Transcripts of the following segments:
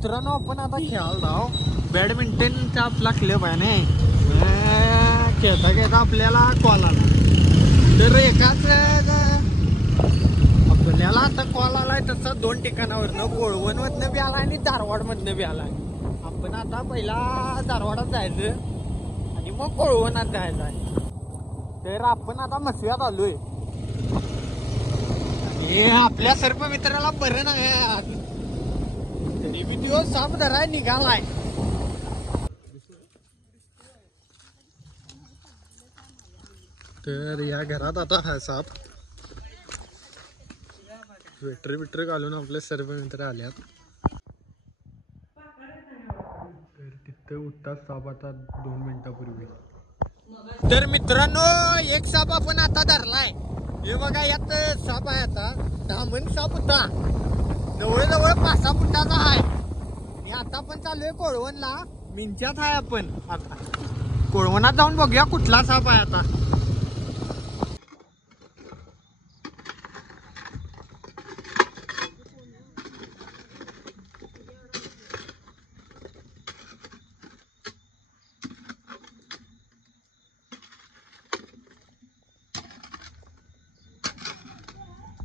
मित्रांनो आपण आता खेळायला बॅडमिंटनचा आपला क्लब आहे ना. खेळता खेळता आपल्याला कॉल आला. तर एकाच आपल्याला आता कॉल आलाय तसा 2 ठिकाणावरनं, कोळवण मधनं बी आलाय आणि धारवाड मधनं बी आलाय. आपण आता पहिला धारवाडात जायचं आणि मग कोळवणात जायचं आहे. तर आपण आता मसव्यात आलोय आणि आपल्या सर्व मित्राला बरं नाही तरी व्हिडिओ साफ धराय निघालाय. तर या घरात आता हा साप स्वेटर बिटर घालून आपले सर्व मित्र आल्यात. तर तिथं उठतात साप आता 2 मिनिटापूर्वी. तर मित्रांनो एक साप आपण आता धरलाय. हे बघा यात साप आहे. आता धामण साप होता, जवळजवळ 5-6 फुटाचा आहे. आणि आता आपण चालूय कोळवणला. मिंच्यात आहे आपण आता. कोळवणात जाऊन बघूया कुठला साप आहे आता.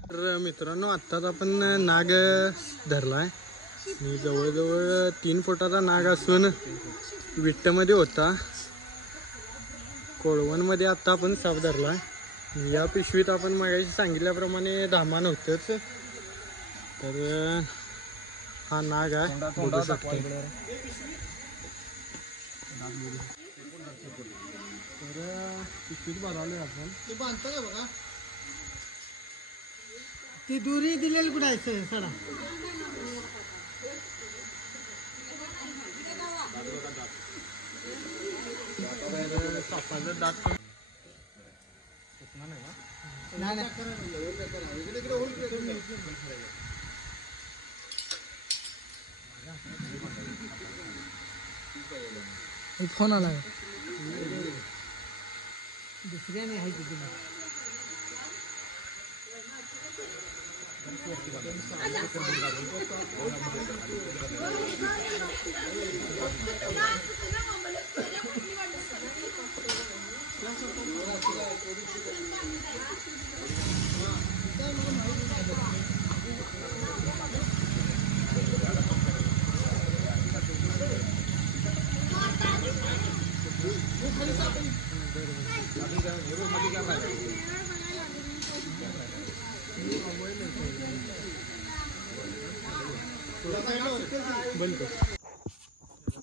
तर मित्रांनो आत्ताच आपण नाग धरलाय. जवळजवळ 3 फुटाचा नाग असून विट्टमध्ये होता. कोळवणमध्ये आता आपण साप धरलाय. या पिशवीत आपण मागाशी सांगितल्याप्रमाणे धामान होतच. तर हा नाग आहे. बघू शकतो. तर पिशवीत भरवलोय आपण. ते बांधतो बघा. ती दुरी दिलेली कुठं आहे सडा. सापाचं दात फोन आला दुसऱ्याने आहे तिथे.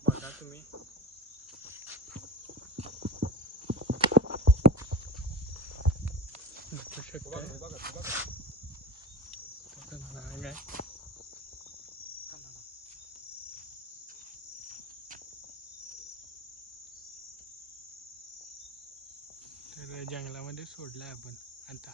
बघा तुम्ही. नाग आहे. तर जंगलामध्ये सोडलाय आपण आता.